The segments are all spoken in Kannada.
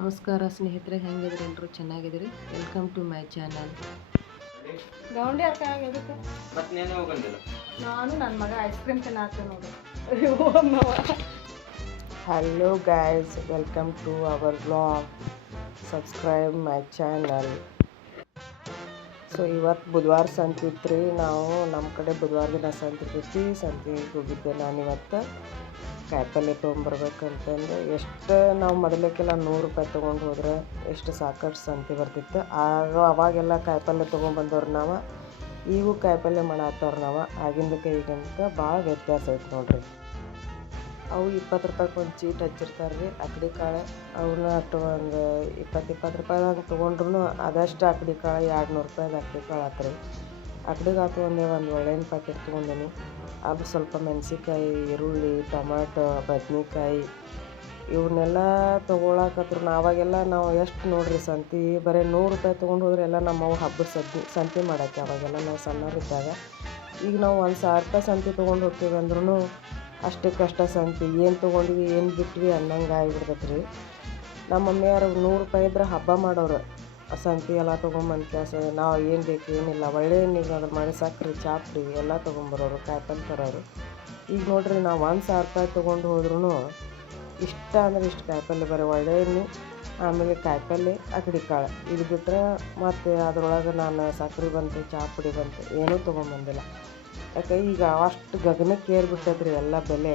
ನಮಸ್ಕಾರ ಸ್ನೇಹಿತರೆ, ಹೆಂಗಿದ್ರಿ? ಎಲ್ಲರೂ ಚೆನ್ನಾಗಿದ್ದೀರಿ? Welcome to my channel. ಗೌಂಡಿ ಅರ್ಕ ಎದಕ್ಕೆ ನಾನು ನನ್ನ ಮಗ ಐಸ್ ಕ್ರೀಮ್ ತಿನ್ನಾಕ ನೋಡಿ. Hello guys, welcome to our blog. Subscribe my channel. So ಇವತ್ತು ಬುಧವಾರ ಸಂತೆ ಇತ್ತು. ನಾವು ನಮ್ಮ ಕಡೆ ಬುಧವಾರ ದಿನ ಸಂತೆ ಇರ್ತೈತಿ. ಸಂತೆಗೆ ಹೋಗಿದ್ದೆ ನಾನು ಇವತ್ತು. ಕಾಯಿಪಲ್ಲೆ ತೊಗೊಂಬರ್ಬೇಕಂತಂದು ಎಷ್ಟು ನಾವು ಮೊದಲಕ್ಕೆಲ್ಲ 100 ರೂಪಾಯಿ ತೊಗೊಂಡು ಹೋದ್ರೆ ಎಷ್ಟು ಸಾಕಷ್ಟು ಸಂತೆ ಬರ್ತಿತ್ತು. ಅವಾಗೆಲ್ಲ ಕಾಯಿಪಲ್ಲೆ ತೊಗೊಂಬಂದವ್ರು ನಾವು, ಈಗೂ ಕಾಯಿಪಲ್ಲೆ ಮಾಡತ್ತವ್ರು ನಾವು. ಆಗಿಂದಕ್ಕೆ ಈಗಿಂದಕ್ಕೆ ಭಾಳ ವ್ಯತ್ಯಾಸ ಐತೆ ನೋಡ್ರಿ. ಅವು 20 ರೂಪಾಯಿಗೆ ಒಂದು ಚೀಟ್ ಹಚ್ಚಿರ್ತಾರೆ ರೀ ಅಕ್ಕಡಿ ಕಾಳು. ಅವನ್ನ ಅಷ್ಟು ಒಂದು 20 ರೂಪಾಯಿದಾಗ ತೊಗೊಂಡ್ರು ಅದಷ್ಟು ಅಕ್ಕಡಿ ಕಾಳು 200 ರೂಪಾಯಿದು ಅಕ್ಕಡಿ ಕಾಳು ಆತ್ರಿ. ಅಕ್ಕಡಿಗೆ ಆತು ಒಂದು ಒಳ್ಳೆಯ ಪ್ಯಾಕೆಟ್ ತೊಗೊಂಡಿನಿ. ಅದು ಸ್ವಲ್ಪ ಮೆಣಸಿನ್ಕಾಯಿ, ಈರುಳ್ಳಿ, ಟೊಮ್ಯಾಟೊ, ಬದ್ನೆಕಾಯಿ ಇವನ್ನೆಲ್ಲ ತೊಗೊಳಕತ್ರು. ಆವಾಗೆಲ್ಲ ನಾವು ಎಷ್ಟು ನೋಡ್ರಿ ಸಂತೆ ಬರೀ 100 ರೂಪಾಯಿ ತೊಗೊಂಡು ಹೋದ್ರೆ ಎಲ್ಲ ನಮ್ಮವು ಹಬ್ಬದ ಸಂತೆ ಮಾಡೋಕ್ಕೆ. ಅವಾಗೆಲ್ಲ ನಾವು ಸಣ್ಣವರಿದ್ದಾಗ. ಈಗ ನಾವು 1000 ರೂಪಾಯಿ ಸಂತೆ ತೊಗೊಂಡು ಹೋಗ್ತೀವಿ ಅಂದ್ರೂ ಅಷ್ಟಕ್ಕಷ್ಟ ಸಂತೆ ಏನು ತೊಗೊಂಡ್ವಿ ಏನು ಬಿಟ್ವಿ ಅನ್ನಂಗೆ ಆಗಿಬಿಡ್ತೈತೆ ರೀ. ನಮ್ಮ ಮಮ್ಮಿಯವ್ರು 100 ರೂಪಾಯಿ ಇದ್ರೆ ಹಬ್ಬ ಮಾಡೋರು. ಸಂತೆ ಎಲ್ಲ ತೊಗೊಂಬಂದು ಕೆಲಸ ನಾವು ಏನು ಬೇಕು ಏನಿಲ್ಲ ಒಳ್ಳೆ ಎಣ್ಣೆಗೆ ಅದ್ರ ಮಾಡಿ ಸಕ್ಕರೆ, ಚಾಪ್ಡಿ ಎಲ್ಲ ತೊಗೊಂಬರೋರು, ಕಾಯಿಪಲ್ಲೆ ತರೋರು. ಈಗ ನೋಡ್ರಿ ನಾವು 1000 ರೂಪಾಯಿ ತೊಗೊಂಡು ಹೋದ್ರೂ ಇಷ್ಟ ಅಂದ್ರೆ ಇಷ್ಟು ಕಾಯಿಪಲ್ಲೆ ಬರೀ ಒಳ್ಳೆ ಎಣ್ಣೆ, ಆಮೇಲೆ ಕಾಯಿಪಲ್ಲೆ, ಅಕ್ಕಡಿ ಕಾಳು ಇದು ಬಿಟ್ಟರೆ ಮತ್ತು ಅದ್ರೊಳಗೆ ನಾನು ಸಕ್ಕರೆ ಬಂತು, ಚಾಪುಡಿ ಬಂತು, ಏನೂ ತೊಗೊಂಬಂದಿಲ್ಲ. ಯಾಕೆ ಈಗ ಅಷ್ಟು ಗಗನಕ್ಕೆ ಏರ್ಬಿಟ್ಟೈತೆ ರೀ ಎಲ್ಲ ಬೆಲೆ.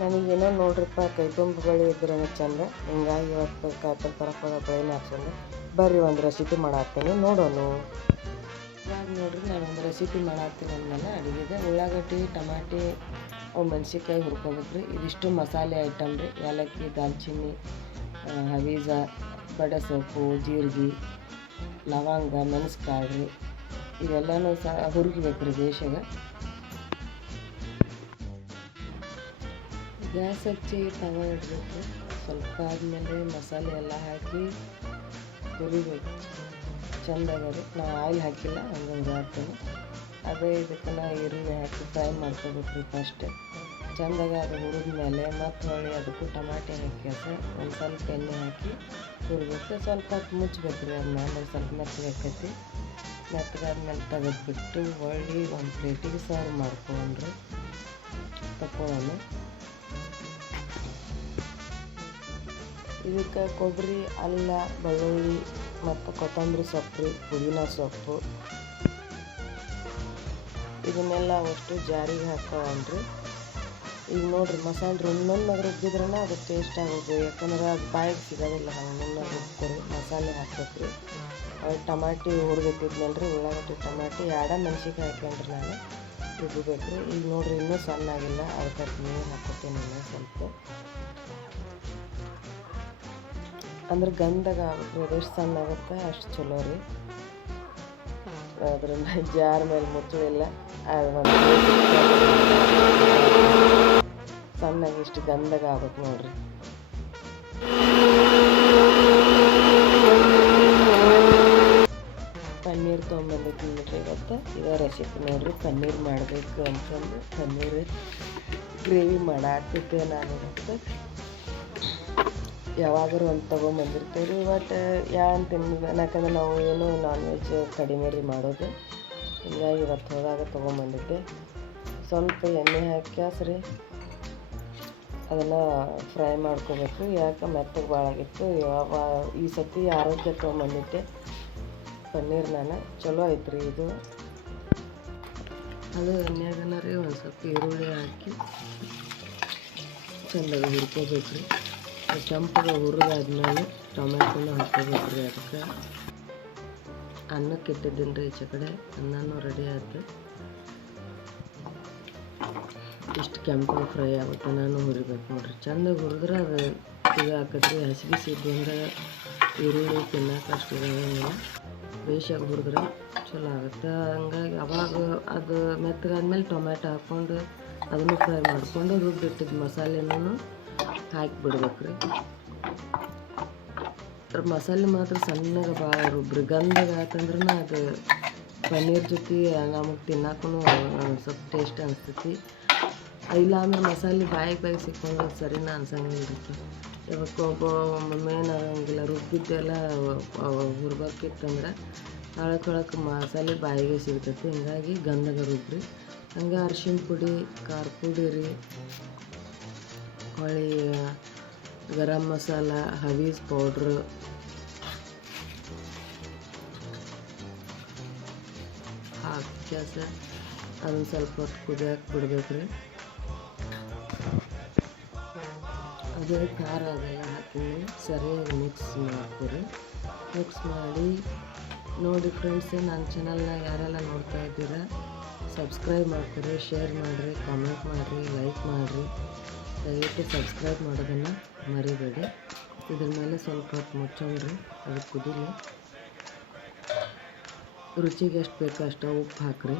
ನನಗೇನೋ ನೋಡ್ರಿಪ್ಪ ಕೈ ತುಂಬ ಬಳಿ ಇದ್ರೆ ಚೆಂದ. ಹಿಂಗಾಗಿ ಇವತ್ತು ಕಾಯಿಪಲ್ಲೆ ತರಕ್ಕೆ ಹೋದ ಬಳಿನ ಹಾಕ್ಕೊಂಡು ಬರ್ರಿ ಒಂದು ರೆಸಿಪಿ ಮಾಡಾಕ್ತೀನಿ ನೋಡೋಣ. ಇವಾಗ ನೋಡ್ರಿ ನಾನು ಒಂದು ರೆಸಿಪಿ ಮಾಡಾಕ್ತೀನಿ ಅಂದಮೇಲೆ ಅಡುಗೆಗೆ ಉಳ್ಳಾಗಡ್ಡಿ, ಟಮಾಟಿ, ಅವು ಮೆಣಸಿನ್ಕಾಯಿ ಹುರ್ಕೋಬೇಕ್ರಿ. ಇದಿಷ್ಟು ಮಸಾಲೆ ಐಟಮ್ ರೀ. ಏಲಕ್ಕಿ, ದಾಲ್ಚಿನ್ನಿ, ಹವೀಜ, ಬಡೆ ಸೊಪ್ಪು, ಜೀರಿಗೆ, ಲವಂಗ, ಮೆಣಸ್ಕಾಳು ರೀ ಇವೆಲ್ಲನೂ ಹುರುಗಬೇಕು ರೀ ಬೇಷಾಗ. ಗ್ಯಾಸ್ ಹಚ್ಚಿ ತವ ಇಡಬೇಕು. ಸ್ವಲ್ಪ ಆದಮೇಲೆ ಮಸಾಲೆ ಎಲ್ಲ ಹಾಕಿ ಹುರಿಬೇಕು ಚೆಂದಾಗದು. ನಾವು ಆಯಿಲ್ ಹಾಕಿಲ್ಲ, ಹಂಗಂಗೆ ಹಾಕ್ತೀನಿ. ಅದೇ ಇದಕ್ಕೆ ನಾವು ಈರುಳ್ಳಿ ಹಾಕಿ ಫ್ರೈ ಮಾಡ್ಕೋಬೇಕು ರೀ ಫಸ್ಟ್. ಚೆಂದಾಗ ಅದು ಹುರಿದ ಮೇಲೆ ಮತ್ತು ಹೊಳ್ಳಿ ಅದಕ್ಕೂ ಟಮಾಟೆ ಹಾಕಿ ಒಂದು ಸ್ವಲ್ಪ ಎಣ್ಣೆ ಹಾಕಿ ಹುರಿಬೇಕು. ಸ್ವಲ್ಪ ಹೊತ್ತು ಮುಚ್ಚಬೇಕು ರೀ. ಅದನ್ನ ಆಮೇಲೆ ಸ್ವಲ್ಪ ಮೆತ್ತಗಾಕೈತಿ. ಮೆತ್ತಗಾದ್ಮೇಲೆ ತೆಗೆದ್ಬಿಟ್ಟು ಹೊಳ್ಳಿ ಒಂದು ಪ್ಲೇಟಿಗೆ ಸರ್ವ್ ಮಾಡ್ಕೊಂಡ್ರಿ ತಗೊಳ್ಳೋಣ. ಇದಕ್ಕೆ ಕೊಬ್ಬರಿ, ಅಲ್ಲ, ಬೆಳ್ಳುಳ್ಳಿ ಮತ್ತು ಕೊತ್ತಂಬರಿ ಸೊಪ್ಪು, ಪುದೀನ ಸೊಪ್ಪು ಇದನ್ನೆಲ್ಲ ಅಷ್ಟು ಜಾರಿಗೆ ಹಾಕೋಣ್ರಿ. ಈಗ ನೋಡ್ರಿ ಮಸಾಲೆ ನುಣ್ಣಗೆ ರುಬ್ಬಿದ್ರೇ ಅದು ಟೇಸ್ಟ್ ಆಗೋದು. ಯಾಕಂದ್ರೆ ಅದು ಬಾಯಿಗೆ ಸಿಗೋದಿಲ್ಲ. ಹಂಗೆ ನುಣ್ಣಗೆ ರುಬ್ಕೊರಿ ಮಸಾಲೆ ಹಾಕ್ಬೇಕ್ರಿ. ಅವ್ರು ಟಮಾಟಿ ಹುರಿದಿಟ್ಟಿದ್ನಲ್ರಿ, ಉಳ್ಳಾಗಡ್ಡಿ, ಟಮಾಟಿ, 2 ಮೆಣಸಿನ್ಕಾಯಿ ಹಾಕ್ಯಂಡ್ರಿ ನಾನು ರುಬ್ಬೇಕ್ರಿ. ಈಗ ನೋಡ್ರಿ ಇನ್ನೂ ಸಣ್ಣಾಗಿಲ್ಲ, ಅದಕ್ಕೆ ನೀರು ಹಾಕೋತೀನಿ ಇನ್ನೂ ಸ್ವಲ್ಪ. ಅಂದ್ರೆ ಗಂಧಗ ಆಗುತ್ತೆ, ಎಷ್ಟು ಸಣ್ಣ ಆಗುತ್ತೆ ಅಷ್ಟು ಚಲೋ ರೀ. ಅದರಿಂದ ಜಾರ್ ಮೇಲೆ ಮುಚ್ಚಲಿಲ್ಲ, ಅದು ಸಣ್ಣಗೆ ಇಷ್ಟು ಗಂಧಗ ಆಗುತ್ತೆ ನೋಡ್ರಿ. ಪನ್ನೀರ್ ತೊಗೊಂಬಂದಿದ್ದೀನಿ ನೋಡ್ರಿ ಇವತ್ತು. ಇದೇ ರೆಸಿಪಿ ನೋಡ್ರಿ. ಪನ್ನೀರ್ ಮಾಡಬೇಕು ಅಂತಂದು ಪನ್ನೀರ್ ಗ್ರೇವಿ ಮಾಡಾಕ್ತಿದ್ದೆ ನಾನು ಇವತ್ತು. ಯಾವಾಗಾರು ಒಂದು ತೊಗೊಂಬಂದಿರ್ತೀವಿ ರೀ. ಬಟ್ ಯಾರು ಯಾಕಂದ್ರೆ ನಾವು ಏನು ನಾನ್ ವೆಜ್ ಕಡಿಮೆ ರೀ ಮಾಡೋದು. ಹಿಂಗಾಗಿ ಇವತ್ತು ಹೋದಾಗ ತೊಗೊಂಬಂದಿದ್ದೆ. ಸ್ವಲ್ಪ ಎಣ್ಣೆ ಹಾಕಿ ಹಸ್ರಿ ಅದನ್ನು ಫ್ರೈ ಮಾಡ್ಕೋಬೇಕು. ಯಾಕೆ ಮೆತ್ತಗೆ ಭಾಳ ಆಗಿತ್ತು. ಈ ಸತಿ ಆರೋಗ್ಯ ತೊಗೊಂಬಂದಿದ್ದೆ ಪನ್ನೀರ್ ನಾನು. ಚಲೋ ಐತ್ರಿ ಇದು. ಅದು ಎಣ್ಣೆಗನ ರೀ ಒಂದು ಸ್ವಲ್ಪ ಈರುಳ್ಳಿ ಹಾಕಿ ಚೆಂದಾಗಿ ಹುರ್ಕೋಬೇಕು ರೀ. ಕೆಂಪಗೆ ಹುರಿದಾದ್ಮೇಲೆ ಟೊಮ್ಯಾಟೊನ ಹಾಕ್ಕೋಬೇಕು ರೀ. ಅದಕ್ಕೆ ಅನ್ನಕ್ಕೆ ಇಟ್ಟಿದ್ದೀನಿ ರೀ. ಈಚೆ ಕಡೆ ಅನ್ನನೂ ರೆಡಿ ಆಯ್ತು. ಇಷ್ಟು ಕೆಂಪಗೆ ಫ್ರೈ ಆಗುತ್ತೆ ನಾನು ಹುರಿಬೇಕು ನೋಡ್ರಿ. ಚೆಂದಾಗಿ ಹುರಿದ್ರೆ ಅದು ಇದು ಹಾಕತ್ರಿ. ಹಸಿ ಬಿಸಿ ಇದ್ದಂದ್ರೆ ಈರುಳ್ಳಿ ತಿನ್ನಕ್ಕೆ ಅಷ್ಟು ಇರೋಂಗಿಲ್ಲ. ಬೇಷಾಗಿ ಹುರಿದ್ರೆ ಚಲೋ ಆಗುತ್ತೆ. ಹಂಗಾಗಿ ಅವಾಗ ಅದು ಮೆತ್ತಗಾದ್ಮೇಲೆ ಟೊಮ್ಯಾಟೊ ಹಾಕ್ಕೊಂಡು ಅದನ್ನು ಫ್ರೈ ಮಾಡಿಕೊಂಡು ರುಬ್ಬಿಟ್ಟಿದ್ದು ಮಸಾಲೆನೂ ಹಾಕಿಬಿಡ್ಬೇಕು ರೀ. ಮಸಾಲೆ ಮಾತ್ರ ಸಣ್ಣಗೆ ಭಾಳ ರುಬ್ರಿ. ಗಂಧಗ ಆತಂದ್ರೆ ಅದು ಪನ್ನೀರ್ ಜೊತೆ ನಮಗೆ ತಿನ್ನಕ್ಕೂ ಸ್ವಲ್ಪ ಟೇಸ್ಟ್ ಅನಿಸ್ತೈತಿ. ಇಲ್ಲ ಅಂದ್ರೆ ಮಸಾಲೆ ಬಾಯಿಗೆ ಸಿಕ್ಕೊಂಡು ಸರಿನಾ ಅನ್ಸಂಗಿಲ್ಲ ರೀ. ಯಾವಕ್ಕೊಬ್ಬ ಒಮ್ಮೊಮ್ಮೆ ಏನಾಗಂಗಿಲ್ಲ ರುಬ್ಬಿದ್ದೆಲ್ಲ ಹುರ್ಬೇಕಿತ್ತಂದ್ರೆ ತೊಳಕ್ಕೆ ಮಸಾಲೆ ಬಾಯಿಗೆ ಸಿಗ್ತೈತಿ. ಹಿಂಗಾಗಿ ಗಂಧಗ ರುಬ್ಬ್ರಿ. ಹಂಗೆ ಅರ್ಶಿಣ ಪುಡಿ, ಖಾರ ಪುಡಿ ರೀ, ಹೊಳ್ಳಿ ಗರಂ ಮಸಾಲ, ಹವೀಸ್ ಪೌಡ್ರು ಹಾಕಿ ಗ್ಯಾಸ ಅದನ್ನು ಸ್ವಲ್ಪ ಹೊತ್ತು ಕುದಿಯಕ್ಕೆ ಬಿಡ್ಬೇಕು ರೀ. ಅದೇ ಖಾರ ಅದೆಲ್ಲ ಹಾಕಿ ಸರಿಯಾಗಿ ಮಿಕ್ಸ್ ಮಾಡ್ತೀರಿ. ಮಿಕ್ಸ್ ಮಾಡಿ ನೋಡಿ ಫ್ರೆಂಡ್ಸ್, ನನ್ನ ಚಾನಲ್ನ ಯಾರೆಲ್ಲ ನೋಡ್ತಾ ಇದ್ದೀರಾ ಸಬ್ಸ್ಕ್ರೈಬ್ ಮಾಡ್ತೀರಿ, ಶೇರ್ ಮಾಡಿರಿ, ಕಾಮೆಂಟ್ ಮಾಡಿರಿ, ಲೈಕ್ ಮಾಡಿರಿ. ದಯವಿಟ್ಟು ಸಬ್ಸ್ಕ್ರೈಬ್ ಮಾಡೋದನ್ನು ಮರಿಬೇಡಿ. ಇದ್ರ ಮೇಲೆ ಸ್ವಲ್ಪ ಹೊತ್ತು ಮುಚ್ಚೋಣ್ರಿ, ಅದು ಕುದೀಲಿ. ರುಚಿಗೆ ಎಷ್ಟು ಬೇಕೋ ಅಷ್ಟು ಉಪ್ಪು ಹಾಕ್ರಿ.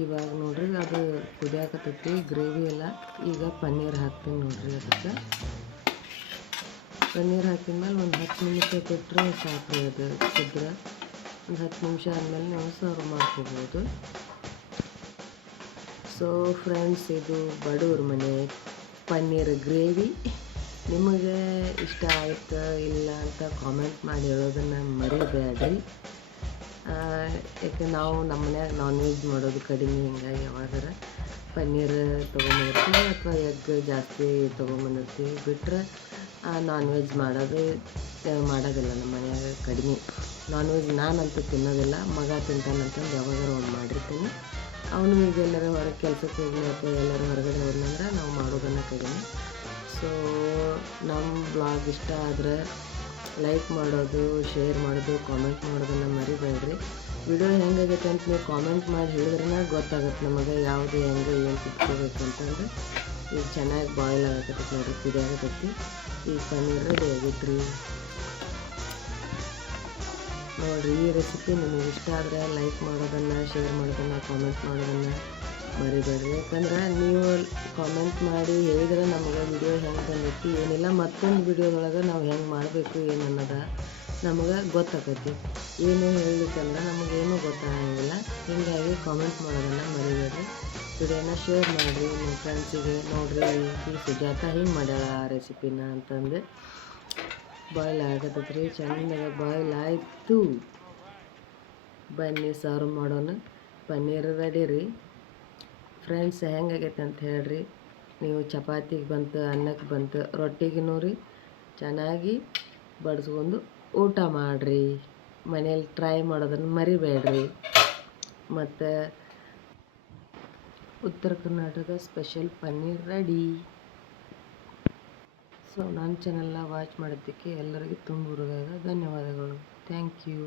ಇವಾಗ ನೋಡ್ರಿ ಅದು ಕುದಿಯಾಕತ್ತೈತಿ ಗ್ರೇವಿ ಎಲ್ಲ. ಈಗ ಪನ್ನೀರ್ ಹಾಕ್ತೀನಿ ನೋಡ್ರಿ. ಅದಕ್ಕೆ ಪನ್ನೀರ್ ಹಾಕಿದ್ಮೇಲೆ ಒಂದು 10 ನಿಮಿಷ ಬಿಟ್ಟರೆ ಸಾಕ್ರಿ. ಅದು ಕುದ್ರೆ ಒಂದು 10 ನಿಮಿಷ ಆದಮೇಲೆ ನಾವು ಸರ್ವ್ ಮಾಡ್ಕೋಬೋದು. ಸೊ ಫ್ರೆಂಡ್ಸ್, ಇದು ಬಡವ್ರ ಮನೆ ಪನ್ನೀರ್ ಗ್ರೇವಿ. ನಿಮಗೆ ಇಷ್ಟ ಆಯ್ತು ಇಲ್ಲ ಅಂತ ಕಾಮೆಂಟ್ ಮಾಡಿ ಹೇಳೋದನ್ನು ಮರಿಬೇಡ್ರಿ. ಯಾಕೆ ನಾವು ನಮ್ಮ ಮನ್ಯಾಗ ನಾನ್ ವೆಜ್ ಮಾಡೋದು ಕಡಿಮೆ, ಹಿಂಗಾಗಿ ಯಾವಾಗಾರ ಪನ್ನೀರ್ ತೊಗೊಂಬಂದಿರ್ತೀವಿ ಅಥವಾ ಎಗ್ ಜಾಸ್ತಿ ತೊಗೊಂಬಂದಿರ್ತೀವಿ. ಬಿಟ್ಟರೆ ನಾನ್ ವೆಜ್ ಮಾಡೋದಿಲ್ಲ ನಮ್ಮ ಮನ್ಯಾಗ ಕಡಿಮೆ. ನಾನ್ ವೆಜ್ ನಾನಂತೂ ತಿನ್ನೋದಿಲ್ಲ, ಮಗ ತಿಂತಾನಂತಂದು ಯಾವಾಗಾರ ಒಂದು ಮಾಡಿರ್ತೀನಿ. ಅವನು ಈಗ ಎಲ್ಲರೂ ಹೊರಗೆ ಕೆಲಸಕ್ಕೆ ಹೋಗಲಿ ಅಥವಾ ಎಲ್ಲರೂ ಹೊರಗಡೆ ಹೋದ್ನಂದ್ರೆ ನಾವು ಮಾಡೋದನ್ನು ಕಡಿಮೆ. ಸೊ ನಮ್ಮ ಬ್ಲಾಗ್ ಇಷ್ಟ ಆದರೆ ಲೈಕ್ ಮಾಡೋದು, ಶೇರ್ ಮಾಡೋದು, ಕಾಮೆಂಟ್ ಮಾಡೋದನ್ನು ಮರಿಬೇಡ್ರಿ. ವಿಡಿಯೋ ಹೆಂಗಾಗೈತೆ ಅಂತ ನೀವು ಕಾಮೆಂಟ್ ಮಾಡಿ ಹೇಳಿದ್ರೆ ಗೊತ್ತಾಗುತ್ತೆ ನಮಗೆ ಯಾವುದು ಹೆಂಗೆ ಏನು ತಿಳ್ಕೋಬೇಕು ಅಂತಂದ್ರೆ. ಈಗ ಚೆನ್ನಾಗಿ ಬಾಯ್ಲ್ ಆಗತ್ತೈತಿ ನೋಡಿರಿ, ಕುದಿಯಾಗತ್ತೈತಿ. ಈಗ ಪನ್ನೀರ್ ರೆಡಿ ಆಗೈತ್ರಿ ನೋಡಿರಿ. ಈ ರೆಸಿಪಿ ನಿಮಗೆ ಇಷ್ಟ ಆದರೆ ಲೈಕ್ ಮಾಡೋದನ್ನು, ಶೇರ್ ಮಾಡೋದನ್ನು, ಕಾಮೆಂಟ್ ಮಾಡೋದನ್ನು ಮರಿಬೇಡ್ರಿ. ಯಾಕಂದ್ರೆ ನೀವು ಕಾಮೆಂಟ್ ಮಾಡಿ ಹೇಳಿದ್ರೆ ನಮಗೆ ವಿಡಿಯೋ ಹೆಂಗೆ ಬಂದೈತಿ ಏನಿಲ್ಲ, ಮತ್ತೊಂದು ವಿಡಿಯೋದೊಳಗೆ ನಾವು ಹೆಂಗೆ ಮಾಡಬೇಕು ಏನು ಅನ್ನೋದು ನಮಗೆ ಗೊತ್ತಾಗೈತಿ. ಏನು ಹೇಳಲಿಕ್ಕಂದ್ರೆ ನಮಗೇನು ಗೊತ್ತಾಗಂಗಿಲ್ಲ. ಹೀಗಾಗಿ ಕಾಮೆಂಟ್ ಮಾಡೋದನ್ನು ಮರಿಬೇಡ್ರಿ. ವಿಡಿಯೋನ ಶೇರ್ ಮಾಡಿರಿ ನಿಮ್ಮ ಫ್ರೆಂಡ್ಸಿಗೆ. ನೋಡಿರಿ ಈ ಸುಜಾತ ಹಿಂಗೆ ಮಾಡ್ಯಾಳ ಆ ರೆಸಿಪಿನ ಅಂತಂದು. ಬಾಯ್ಲ್ ಆಗತ್ತೈತ್ರಿ, ಚೆನ್ನಾಗಿ ಬಾಯ್ಲ್ ಆಯಿತು. ಬನ್ನಿ ಸರ್ವ್ ಮಾಡೋಣ. ಪನ್ನೀರ್ ರೆಡಿ ರೀ ಫ್ರೆಂಡ್ಸ್. ಹೆಂಗಾಗೈತೆ ಅಂತ ಹೇಳ್ರಿ. ನೀವು ಚಪಾತಿಗೆ ಬಂತು, ಅನ್ನಕ್ಕೆ ಬಂತು, ರೊಟ್ಟಿಗೂ ರೀ ಚೆನ್ನಾಗಿ ಬಡಿಸ್ಕೊಂಡು ಊಟ ಮಾಡಿರಿ. ಮನೇಲಿ ಟ್ರೈ ಮಾಡೋದನ್ನು ಮರಿಬೇಡ್ರಿ. ಮತ್ತು ಉತ್ತರ Karnataka special paneer ready. So ನನ್ನ ಚಾನಲ್ನ ವಾಚ್ ಮಾಡೋದಕ್ಕೆ ಎಲ್ಲರಿಗೂ ತುಂಬ ಹೃದಯದ ಧನ್ಯವಾದಗಳು. Thank you.